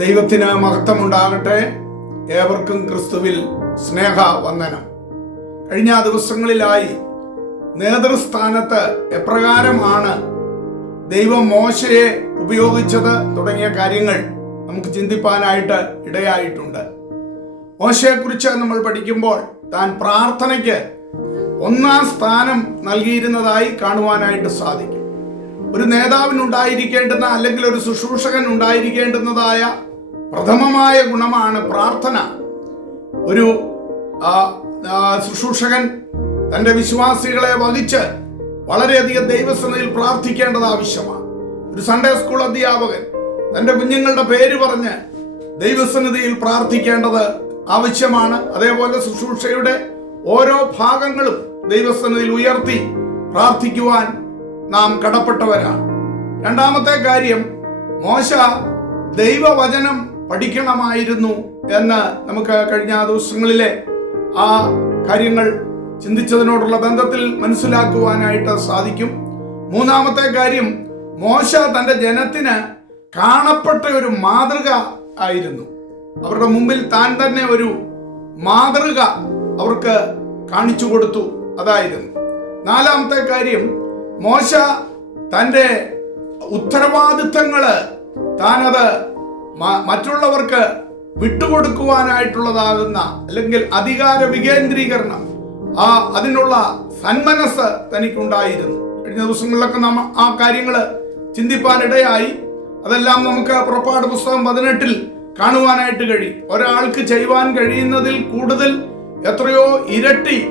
ദൈവത്തിന് മഹത്വമുണ്ടാകട്ടെ. ഏവർക്കും ക്രിസ്തുവിൽ സ്നേഹ വന്ദനം കഴിഞ്ഞ ദിവസങ്ങളിലായി നേതൃസ്ഥാനത്ത് എപ്രകാരമാണ് ദൈവം മോശയെ ഉപയോഗിച്ചത് തുടങ്ങിയ കാര്യങ്ങൾ നമുക്ക് ചിന്തിപ്പാനായിട്ട് ഇടയായിട്ടുണ്ട്. മോശയെക്കുറിച്ച് നമ്മൾ പഠിക്കുമ്പോൾ താൻ പ്രാർത്ഥനയ്ക്ക് ഒന്നാം സ്ഥാനം നൽകിയിരുന്നതായി കാണുവാനായിട്ട് സാധിക്കും. ഒരു നേതാവിനുണ്ടായിരിക്കേണ്ടുന്ന അല്ലെങ്കിൽ ഒരു ശുശ്രൂഷകൻ ഉണ്ടായിരിക്കേണ്ടുന്നതായ പ്രഥമമായ ഗുണമാണ് പ്രാർത്ഥന. ഒരു ശുശ്രൂഷകൻ തന്റെ വിശ്വാസികളെ വഹിച്ച് വളരെയധികം ദൈവസനയിൽ പ്രാർത്ഥിക്കേണ്ടത് ആവശ്യമാണ്. ഒരു സൺഡേ സ്കൂൾ അധ്യാപകൻ തന്റെ കുഞ്ഞുങ്ങളുടെ പേര് പറഞ്ഞ് ദൈവസന്നിധിയിൽ പ്രാർത്ഥിക്കേണ്ടത് ആവശ്യമാണ്. അതേപോലെ ശുശ്രൂഷയുടെ ഓരോ ഭാഗങ്ങളും ദൈവസന്നിധിയിൽ ഉയർത്തി പ്രാർത്ഥിക്കുവാൻ നാം കടപ്പെട്ടവരാണ്. രണ്ടാമത്തെ കാര്യം മോശ ദൈവവചനം പഠിക്കണമായിരുന്നു എന്ന് നമുക്ക് കഴിഞ്ഞ ദിവസങ്ങളിലെ ആ കാര്യങ്ങൾ ചിന്തിച്ചതിനോടുള്ള ബന്ധത്തിൽ മനസ്സിലാക്കുവാനായിട്ട് സാധിക്കും. മൂന്നാമത്തെ കാര്യം മോശ തന്റെ ജനത്തിന് കാണപ്പെട്ട ഒരു മാതൃക ആയിരുന്നു. അവരുടെ മുമ്പിൽ താൻ തന്നെ ഒരു മാതൃക അവർക്ക് കാണിച്ചു കൊടുത്തു അതായിരുന്നു. നാലാമത്തെ കാര്യം മോശ തന്റെ ഉത്തരവാദിത്തങ്ങൾ താനത് മറ്റുള്ളവർക്ക് വിട്ടുകൊടുക്കുവാനായിട്ടുള്ളതാകുന്ന അല്ലെങ്കിൽ അധികാര വികേന്ദ്രീകരണം ആ അതിനുള്ള സന്മനസ് തനിക്കുണ്ടായിരുന്നു. കഴിഞ്ഞ ദിവസങ്ങളിലൊക്കെ നാം ആ കാര്യങ്ങൾ ചിന്തിപ്പാനിടയായി. അതെല്ലാം നമുക്ക് പുറപ്പാട് പുസ്തകം പതിനെട്ടിൽ കാണുവാനായിട്ട് കഴിയും. ഒരാൾക്ക് ചെയ്യുവാൻ കഴിയുന്നതിൽ കൂടുതൽ എത്രയോ ഇരട്ടി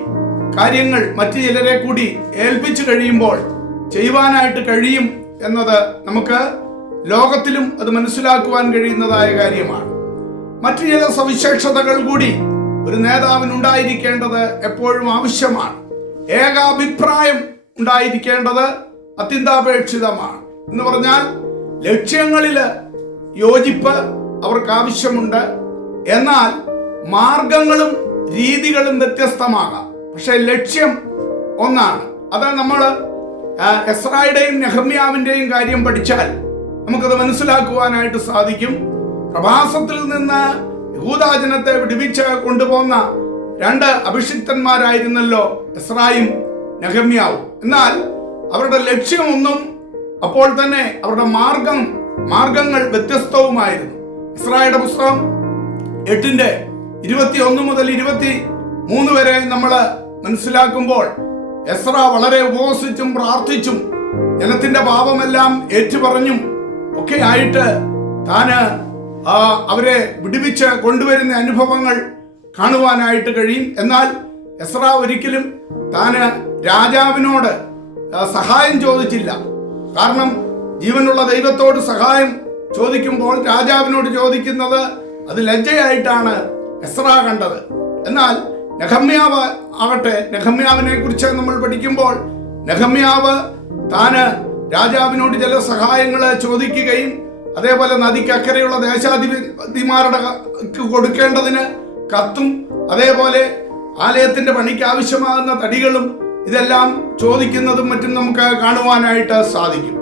കാര്യങ്ങൾ മറ്റു ചിലരെ കൂടി ഏൽപ്പിച്ചു കഴിയുമ്പോൾ ചെയ്യുവാനായിട്ട് കഴിയും എന്നത് നമുക്ക് ലോകത്തിലും അത് മനസ്സിലാക്കുവാൻ കഴിയുന്നതായ കാര്യമാണ്. മറ്റു ചില സവിശേഷതകൾ കൂടി ഒരു നേതാവിന് ഉണ്ടായിരിക്കേണ്ടത് എപ്പോഴും ആവശ്യമാണ്. ഏകാഭിപ്രായം ഉണ്ടായിരിക്കേണ്ടത് അത്യന്താപേക്ഷിതമാണ്. എന്ന് പറഞ്ഞാൽ ലക്ഷ്യങ്ങളിൽ യോജിപ്പ് അവർക്ക് ആവശ്യമുണ്ട് എന്നാൽ മാർഗങ്ങളും രീതികളും വ്യത്യസ്തമാകാം. പക്ഷെ ലക്ഷ്യം ഒന്നാണ്. അത് നമ്മൾ എസ്രായുടെയും നെഹമ്യാവിന്റെയും കാര്യം പഠിച്ചാൽ നമുക്കത് മനസ്സിലാക്കുവാനായിട്ട് സാധിക്കും. പ്രവാസത്തിൽ നിന്ന് യഹൂദാജനത്തെ വിടുവിച്ച് കൊണ്ടുപോകുന്ന രണ്ട് അഭിഷിക്തന്മാരായിരുന്നല്ലോ എസ്രായും നഗമ്യാവും എന്നാൽ അവരുടെ ലക്ഷ്യമൊന്നും അപ്പോൾ തന്നെ അവരുടെ മാർഗം മാർഗങ്ങൾ വ്യത്യസ്തവുമായിരുന്നു. ഇസ്രായുടെ പുസ്തകം എട്ടിന്റെ ഇരുപത്തി ഒന്ന് മുതൽ ഇരുപത്തി മൂന്ന് വരെ നമ്മൾ മനസ്സിലാക്കുമ്പോൾ എസ്ര വളരെ ഉപവസിച്ചും പ്രാർത്ഥിച്ചും ജനത്തിന്റെ പാപമെല്ലാം ഏറ്റുപറഞ്ഞും ഒക്കെ ആയിട്ട് താന് അവരെ വിടുവിച്ച് കൊണ്ടുവരുന്ന അനുഭവങ്ങൾ കാണുവാനായിട്ട് കഴിയും. എന്നാൽ എസ്ര ഒരിക്കലും താന് രാജാവിനോട് സഹായം ചോദിച്ചില്ല. കാരണം ജീവനുള്ള ദൈവത്തോട് സഹായം ചോദിക്കുമ്പോൾ രാജാവിനോട് ചോദിക്കുന്നത് അത് ലജ്ജയായിട്ടാണ് എസ്ര കണ്ടത്. എന്നാൽ നെഹമ്യാവ് ആവട്ടെ നെഹമ്യാവിനെ കുറിച്ച് നമ്മൾ പഠിക്കുമ്പോൾ നെഹമ്യാവ് താന് രാജാവിനോട് ചില സഹായങ്ങൾ ചോദിക്കുകയും അതേപോലെ നദിക്കക്കരെയുള്ള ദേശാധിപതിമാരുടെ കൊടുക്കേണ്ടതിന് കത്തും അതേപോലെ ആലയത്തിന്റെ പണിക്ക് ആവശ്യമാകുന്ന തടികളും ഇതെല്ലാം ചോദിക്കുന്നതും മറ്റും നമുക്ക് കാണുവാനായിട്ട് സാധിക്കും.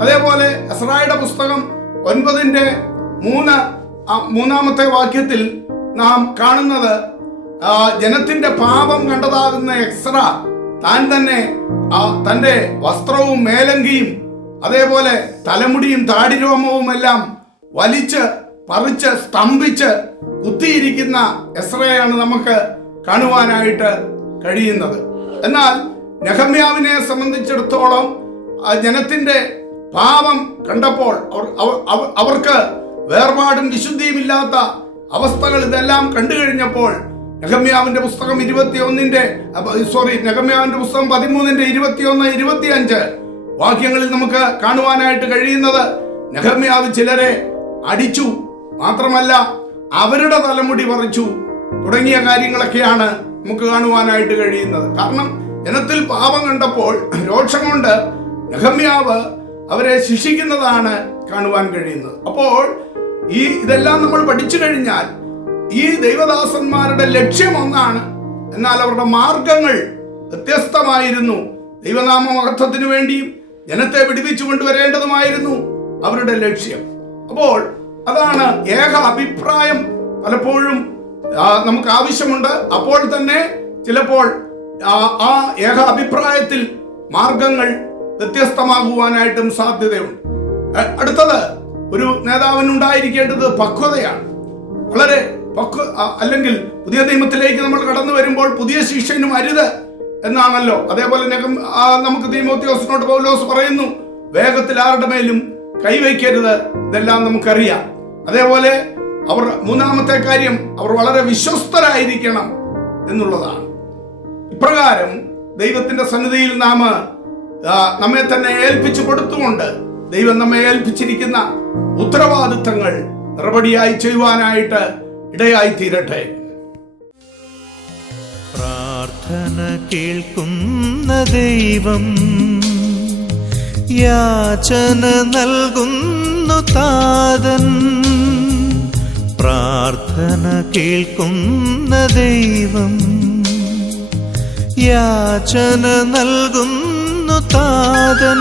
അതേപോലെ എസ്രായുടെ പുസ്തകം ഒൻപതിന്റെ മൂന്ന് മൂന്നാമത്തെ വാക്യത്തിൽ നാം കാണുന്നത് ജനത്തിന്റെ പാപം കണ്ടതാകുന്ന എക്സ്ര താൻ തന്നെ ആ തന്റെ വസ്ത്രവും മേലങ്കിയും അതേപോലെ തലമുടിയും താടിരോമവും എല്ലാം വലിച്ച് പറിച്ച് സ്തംഭിച്ച് കുത്തിയിരിക്കുന്ന എസ്രയാണ് നമുക്ക് കാണുവാനായിട്ട് കഴിയുന്നത്. എന്നാൽ നെഹമ്യാവിനെ സംബന്ധിച്ചിടത്തോളം ആ ജനത്തിന്റെ പാപം കണ്ടപ്പോൾ അവർ അവ- അവ- അവർക്ക് വേർപാടും വിശുദ്ധിയും ഇല്ലാത്ത അവസ്ഥകൾ ഇതെല്ലാം കണ്ടു കഴിഞ്ഞപ്പോൾ നെഹമ്യാവിന്റെ പുസ്തകം ഇരുപത്തി ഒന്നിന്റെ സോറി നെഹമ്യാവിന്റെ പുസ്തകം പതിമൂന്നിന്റെ ഇരുപത്തിയൊന്ന് ഇരുപത്തിയഞ്ച് വാക്യങ്ങളിൽ നമുക്ക് കാണുവാനായിട്ട് കഴിയുന്നത് നെഹമ്യാവ് ചിലരെ അടിച്ചു മാത്രമല്ല അവരുടെ തലമുടി പറിച്ചു തുടങ്ങിയ കാര്യങ്ങളൊക്കെയാണ് നമുക്ക് കാണുവാനായിട്ട് കഴിയുന്നത്. കാരണം ജനത്തിൽ പാപം കണ്ടപ്പോൾ രോഷം കൊണ്ട് നെഹമ്യാവ് അവരെ ശിക്ഷിക്കുന്നതാണ് കാണുവാൻ കഴിയുന്നത്. അപ്പോൾ ഈ ഇതെല്ലാം നമ്മൾ പഠിച്ചു കഴിഞ്ഞാൽ ഈ ദൈവദാസന്മാരുടെ ലക്ഷ്യം ഒന്നാണ് എന്നാൽ അവരുടെ മാർഗങ്ങൾ വ്യത്യസ്തമായിരുന്നു. ദൈവനാമ മഹത്വത്തിനു വേണ്ടിയും ജനത്തെ വിടുവിച്ചു കൊണ്ടുവരേണ്ടതുമായിരുന്നു അവരുടെ ലക്ഷ്യം. അപ്പോൾ അതാണ് ഏക അഭിപ്രായം. പലപ്പോഴും നമുക്ക് ആവശ്യമുണ്ട്. അപ്പോൾ തന്നെ ചിലപ്പോൾ ആ ഏക അഭിപ്രായത്തിൽ മാർഗങ്ങൾ വ്യത്യസ്തമാകുവാനായിട്ടും സാധ്യതയുണ്ട്. അടുത്തത് ഒരു നേതാവിനുണ്ടായിരിക്കേണ്ടത് പക്വതയാണ്. വളരെ പക്വ അല്ലെങ്കിൽ പുതിയ നിയമത്തിലേക്ക് നമ്മൾ കടന്നു വരുമ്പോൾ പുതിയ ശിക്ഷനും അരുത് എന്നാണല്ലോ. അതേപോലെ നമുക്ക് തീമോത്യോസിനോട് പൗലോസ് പറയുന്നു വേഗത്തിൽ ആരുടെ മേലും കൈവയ്ക്കരുത് ഇതെല്ലാം നമുക്കറിയാം. അതേപോലെ അവർ മൂന്നാമത്തെ കാര്യം അവർ വളരെ വിശ്വസ്തരായിരിക്കണം എന്നുള്ളതാണ്. ഇപ്രകാരം ദൈവത്തിന്റെ സന്നിധിയിൽ നാം നമ്മെ തന്നെ ഏൽപ്പിച്ചു കൊടുത്തുകൊണ്ട് ദൈവം നമ്മെ ഏൽപ്പിച്ചിരിക്കുന്ന ഉത്തരവാദിത്തങ്ങൾ നടപടിയായി ചെയ്യുവാനായിട്ട് ഇടയായി തീരട്ടെ. പ്രാർത്ഥന കേൾക്കുന്ന ദൈവം യാചന നൽകുന്നു താതൻ. പ്രാർത്ഥന കേൾക്കുന്ന ദൈവം യാചന നൽകുന്നു താതൻ.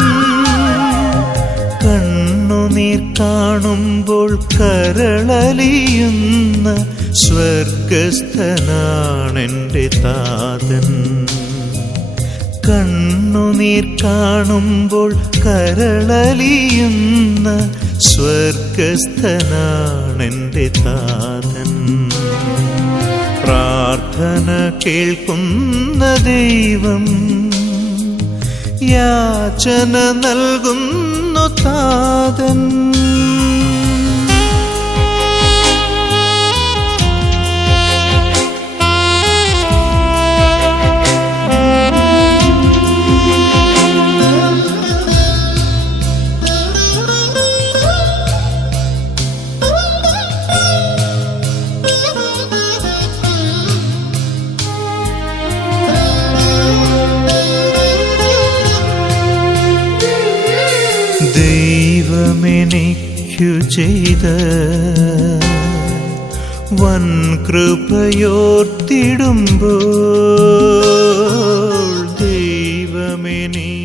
കണ്ണുനീർ കാണുമ്പോൾ കരളലിയുന്ന സ്വർഗസ്ഥനാണെന്റെ താതൻ. കണ്ണുനീർ കാണുമ്പോൾ കരളലിയുന്ന സ്വർഗസ്ഥനാണെന്റെ താതൻ. പ്രാർത്ഥന കേൾക്കുന്ന ദൈവം യാചന നൽകുന്നു താതൻ. ദൈവമെനിക്കു ചെയ്ത വൻ കൃപയോർത്തിടുമ്പോൾ ദൈവമെനിക്കു